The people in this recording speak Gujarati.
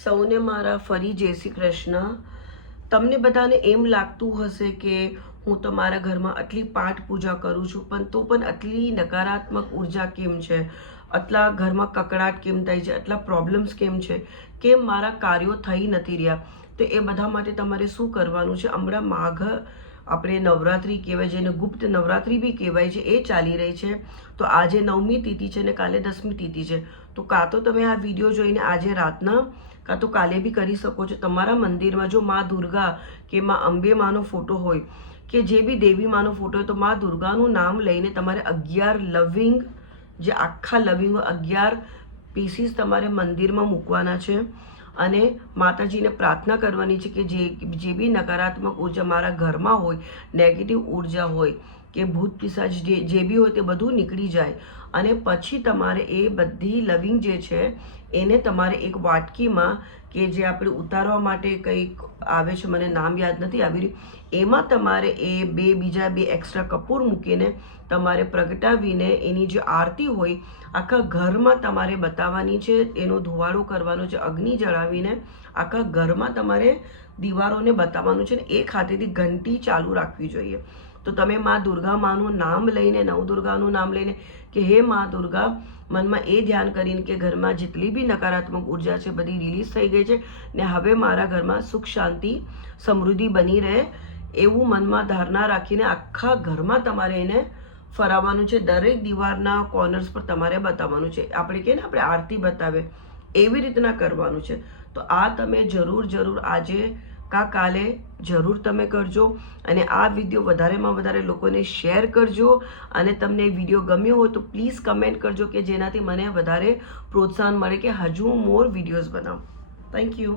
સૌને મારા ફરી જય શ્રી કૃષ્ણ. તમને બધાને એમ લાગતું હશે કે હું તમારા ઘરમાં આટલી પાઠ પૂજા કરું છું, પણ તો પણ આટલી નકારાત્મક ઉર્જા કેમ છે, આટલા ઘરમાં કકડાટ કેમ થાય છે, આટલા પ્રોબ્લેમ્સ કેમ છે, કેમ મારા કાર્યો થઈ નથી રહ્યા. તો એ બધા માટે તમારે શું કરવાનું છે? હમણાં માઘ આપણે નવરાત્રિ કહેવાય, જેને ગુપ્ત નવરાત્રિ બી કહેવાય છે, એ ચાલી રહી છે. તો આજે 9મી તિથિ છે ને કાલે 10મી તિથિ છે. તો કાં તો તમે આ વિડીયો જોઈને આજે રાતના કાં તો કાલે બી કરી શકો છો. તમારા મંદિરમાં જો મા દુર્ગા કે મા અંબે માનો ફોટો હોય કે જે બી દેવી માનો ફોટો હોય, તો મા દુર્ગાનું નામ લઈને તમારે 11 લવિંગ, જે આખા લવિંગ 11 પીસીસ તમારે મંદિરમાં મૂકવાના છે. અને માતાજીને પ્રાર્થના કરવાની છે કે જે બી નકારાત્મક ઉર્જા મારા ઘરમાં હોય, નેગેટિવ ઉર્જા હોય કે ભૂત પિશાચ જે બી હોય તે બધું નીકળી જાય. અને પછી તમારે એ બધી લવિંગ જે છે એને તમારે એક વાટકીમાં, કે જે આપણે ઉતારવા માટે કંઈક આવે છે, મને નામ યાદ નથી આવી રહ્યું, એમાં તમારે એ બીજા બે એક્સ્ટ્રા કપૂર મૂકીને તમારે પ્રગટાવીને એની જે આરતી હોય આખા ઘરમાં તમારે બતાવવાની છે. એનો ધુવાડો કરવાનો છે, અગ્નિ જળાવીને આખા ઘરમાં તમારે દીવારોને બતાવવાનું છે. ને એક હાથેથી ઘંટી ચાલુ રાખવી જોઈએ. તો તમે મા દુર્ગા માનું નામ લઈને, નવદુર્ગાનું નામ લઈને કે હે મા દુર્ગા, મનમાં એ ધ્યાન કરીને કે ઘરમાં જેટલી બી નકારાત્મક ઉર્જા છે બધી રિલીઝ થઈ ગઈ છે ને હવે મારા ઘરમાં સુખ શાંતિ સમૃદ્ધિ બની રહે, એવું મનમાં ધારણા રાખીને આખા ઘરમાં તમારે એને ફરાવવાનું છે. દરેક દીવારના કોર્નર્સ પર તમારે બતાવવાનું છે. આપણે કે ને આપણે આરતી બતાવે એવી રીતના કરવાનું છે. તો આ તમે જરૂર આજે કાલે જરૂર તમે કરજો. અને આ વિડીયો વધારેમાં વધારે લોકોને શેર કરજો. અને તમને વિડીયો ગમ્યો હોય તો પ્લીઝ કમેન્ટ કરજો, કે જેનાથી મને વધારે પ્રોત્સાહન મળે કે હજુ મોર વિડીયોઝ બનાવું. Thank you.